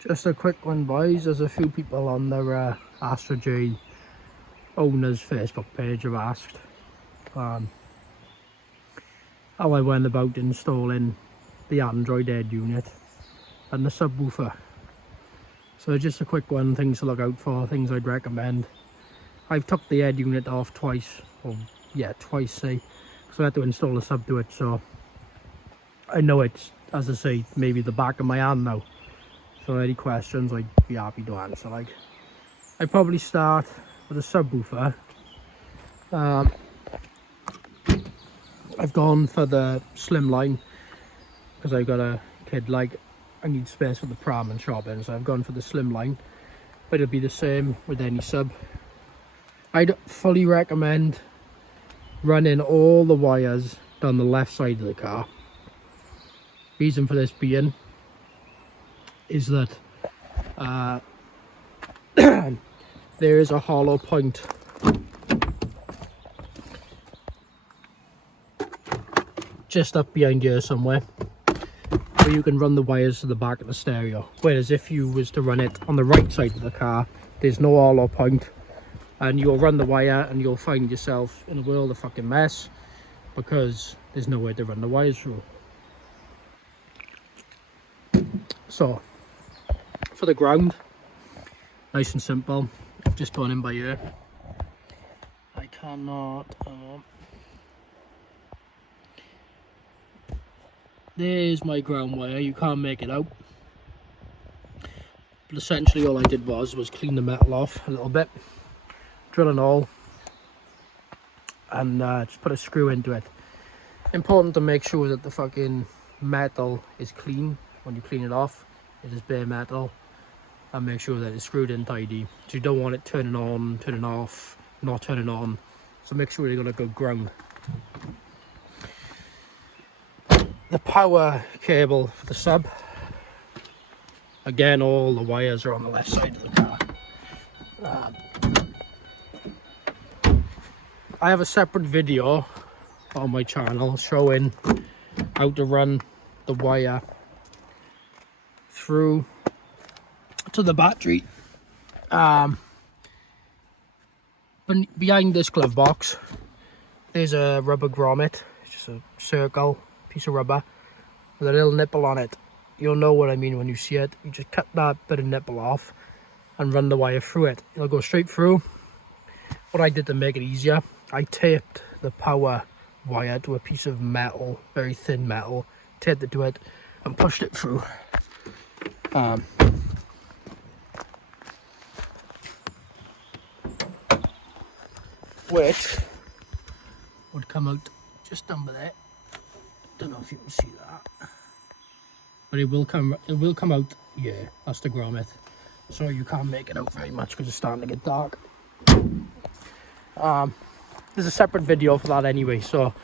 Just a quick one, boys. There's a few people on the Astra J owners Facebook page have asked how I went about installing the Android head unit and the subwoofer. So just a quick one, things to look out for, things I'd recommend. I've took the head unit off twice, or yeah, twice say, because I had to install a sub to it, so I know it's, as I say, maybe the back of my hand now. So any questions I'd be happy to answer. Like, I'd probably start with a subwoofer. I've gone for the slim line because I've got a kid, like I need space for the pram and shopping, so I've gone for the slim line, but it'll be the same with any sub. I'd fully recommend running all the wires down the left side of the car. Reason for this being is that there is a hollow point just up behind here somewhere where you can run the wires to the back of the stereo, whereas if you was to run it on the right side of the car, there's no hollow point, and you'll run the wire and you'll find yourself in a world of fucking mess because there's nowhere to run the wires through. So for the ground, nice and simple, I've just gone in by ear. I cannot there's my ground wire, you can't make it out, but essentially all I did was clean the metal off a little bit, drill an hole and just put a screw into it. Important to make sure that the fucking metal is clean when you clean it off. It is bare metal, and make sure that it's screwed in tidy. So you don't want it turning on, turning off, not turning on. So make sure you've got a good ground. The power cable for the sub, again all the wires are on the left side of the car. I have a separate video on my channel showing how to run the wire through to the battery. But behind this glove box there's a rubber grommet, it's just a circle piece of rubber with a little nipple on it. You'll know what I mean when you see it. You just cut that bit of nipple off and run the wire through it. It'll go straight through. What I did to make it easier, I taped the power wire to a piece of metal, very thin metal, taped it to it and pushed it through. Which would come out just under there. Don't know if you can see that, but it will come out. Yeah, that's the grommet. So you can't make it out very much because it's starting to get dark. There's a separate video for that anyway, so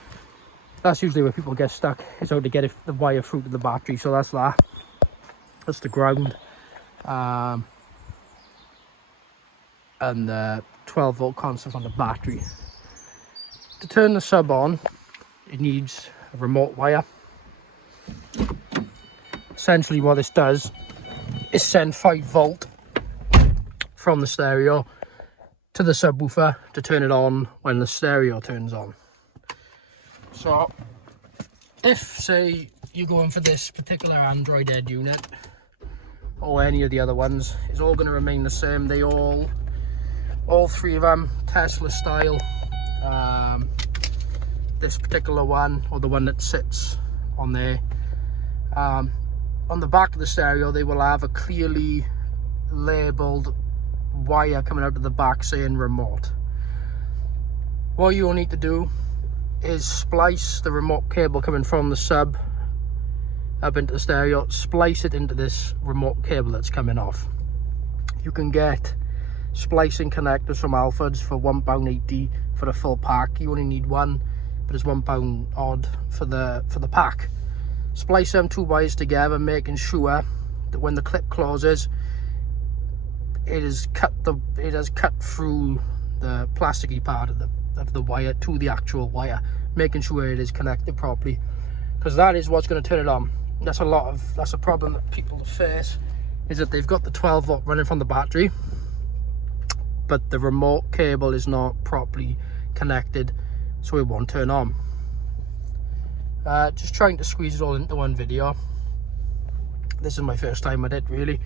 that's usually where people get stuck, is how to get the wire through to the battery. So that's that. That's the ground, and the 12 volt constant on the battery. To turn the sub on, it needs a remote wire. Essentially what this does is send 5 volt from the stereo to the subwoofer to turn it on when the stereo turns on. So if, say, you're going for this particular Android head unit or any of the other ones, it's all going to remain the same. They all three of them Tesla style. This particular one, or the one that sits on there, on the back of the stereo they will have a clearly labeled wire coming out of the back saying remote. What you'll need to do is splice the remote cable coming from the sub up into the stereo, splice it into this remote cable that's coming off. You can get splicing connectors from Alfred's for £1.80 for the full pack. You only need one, but it's £1 odd for the pack. Splice them 2 wires together, making sure that when the clip closes, it has cut through the plasticky part of the wire to the actual wire, making sure it is connected properly, because that is what's going to turn it on. That's a problem that people face is that they've got the 12 volt running from the battery, but the remote cable is not properly connected, so it won't turn on. Just trying to squeeze it all into one video. This is my first time at it, really.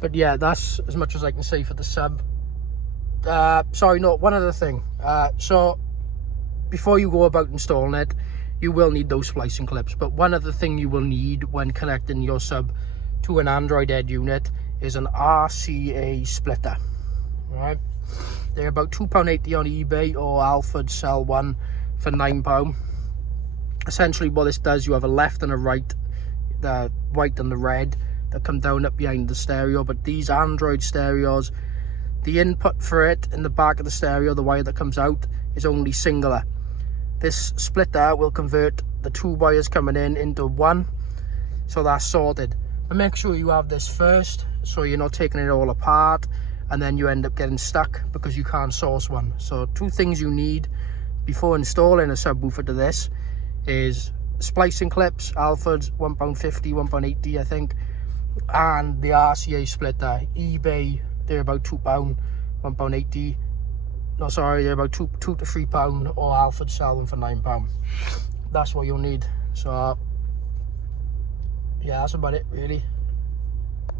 But yeah, that's as much as I can say for the sub. Sorry, no, one other thing. So before you go about installing it, you will need those splicing clips. But one other thing you will need when connecting your sub to an Android Ed unit is an RCA splitter. Alright, they're about £2.80 on eBay, or Alfred sell one for £9. Essentially what this does, you have a left and a right, the white and the red, that come down up behind the stereo. But these Android stereos, the input for it in the back of the stereo, the wire that comes out, is only singular. This splitter will convert the two wires coming in into one, so that's sorted. But make sure you have this first, so you're not taking it all apart and then you end up getting stuck because you can't source one. So two things you need before installing a subwoofer to this is splicing clips, Alfred's £1.50, £1.80 I think, and the RCA splitter. eBay, they're about £2, £1.80. No, sorry, they're about £2 to £3, or Alfred sell them for £9. That's what you'll need. So yeah, that's about it really.